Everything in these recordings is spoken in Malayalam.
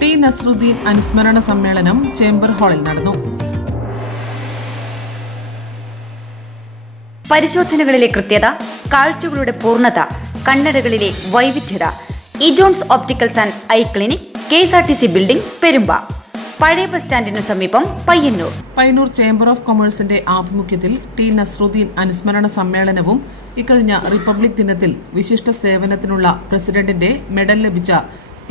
ടി നസ്രുദ്ദീൻ അനുസ്മരണ സമ്മേളനം ചേംബർ ഹാളിൽ നടന്നു. പരിശോധനകളിലെ കൃത്യത, കാഴ്ചകളുടെ പൂർണ്ണത, കണ്ണടകളിലെ വൈവിധ്യത. E Johns opticals and eye clinic, KSRTC building, Perumba. പഴയ ബസ് സ്റ്റാൻഡിനു സമീപം, പയ്യന്നൂർ. പയ്യന്നൂർ ചേംബർ ഓഫ് കൊമേഴ്സിന്റെ ആഭിമുഖ്യത്തിൽ ടി നസ്രുദ്ദീൻ അനുസ്മരണ സമ്മേളനവും ഇക്കഴിഞ്ഞ റിപ്പബ്ലിക് ദിനത്തിൽ വിശിഷ്ട സേവനത്തിനുള്ള പ്രസിഡന്റിന്റെ മെഡൽ ലഭിച്ച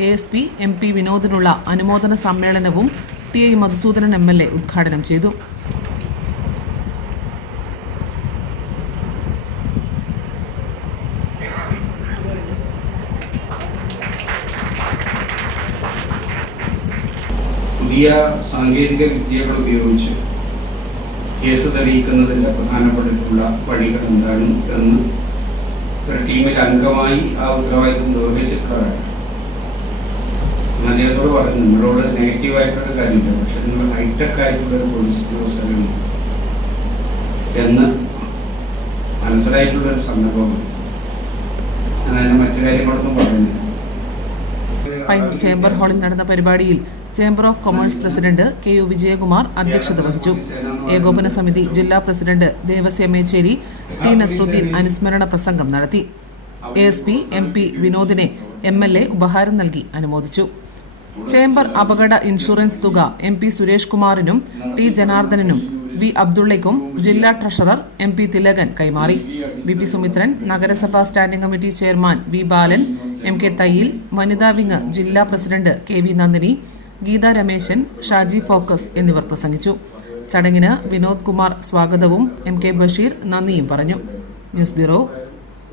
ASP MP വിനോദിനുള്ള അനുമോദന സമ്മേളനവും TI മധുസൂദനൻ MLA ഉദ്ഘാടനം ചെയ്തു. പുതിയ സാങ്കേതിക വിദ്യകൾ ഉപയോഗിച്ച് കേസ് തെളിയിക്കുന്നതിൻ്റെ പ്രധാനപ്പെട്ടിട്ടുള്ള വഴികൾ എന്താണ് എന്ന് ഒരു ടീമിൽ അംഗമായി ആ ഉത്തരവാദിത്വം നിർവഹിച്ചിട്ടുള്ളതാണ്. അദ്ദേഹത്തോട് പറഞ്ഞു, നിങ്ങളോട് നെഗറ്റീവായിട്ടുള്ള കാര്യമില്ല, പക്ഷെ നിങ്ങൾ ഹൈടെക് ആയിട്ടുള്ള ഒരു പോസിറ്റീവ് സ്ഥലം എന്ന് മനസ്സിലായിട്ടുള്ളൊരു സന്ദർഭമാണ്. ഞാൻ അതിന് മറ്റു കാര്യങ്ങളൊന്നും പറയുന്നില്ല. പയ്യന്നൂർ ചേംബർ ഹാളിൽ നടന്ന പരിപാടിയിൽ chamber of commerce president KU Vijayakumar അധ്യക്ഷത വഹിച്ചു. ഏകോപന സമിതി ജില്ലാ പ്രസിഡന്റ് ദേവസ്യ മേച്ചേരി ടി നസ്രുദ്ദീൻ അനുസ്മരണ പ്രസംഗം നടത്തി. ASP MP വിനോദിനെ MLA ഉപഹാരം നൽകി അനുമോദിച്ചു. ചേംബർ അപകട ഇൻഷുറൻസ് തുക MP സുരേഷ് കുമാറിനും T ജനാർദ്ദനനും V അബ്ദുള്ളയ്ക്കും ജില്ലാ ട്രഷറർ MP തിലകൻ കൈമാറി. VP സുമിത്രൻ, നഗരസഭാ standing committee chairman V Balan, MK Thayyil, വനിതാ വിങ് ജില്ലാ president KV Nandini, Geetha Rameshan, Shaji Focus എന്നിവർ പ്രസംഗിച്ചു. ചടങ്ങിന് വിനോദ് കുമാർ സ്വാഗതവും MK ബഷീർ നന്ദിയും പറഞ്ഞു. News bureau,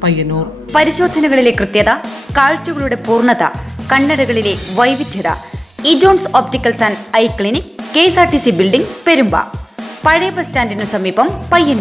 Payyanur. പരിശോധനകളിലെ കൃത്യത, കാഴ്ചകളുടെ പൂർണ്ണത, കണ്ണടകളിലെ വൈവിധ്യത. E Johns opticals and eye clinic, KSRTC building, Perumba. പഴയ ബസ് സ്റ്റാൻഡിനു സമീപം, പയ്യന്നൂർ.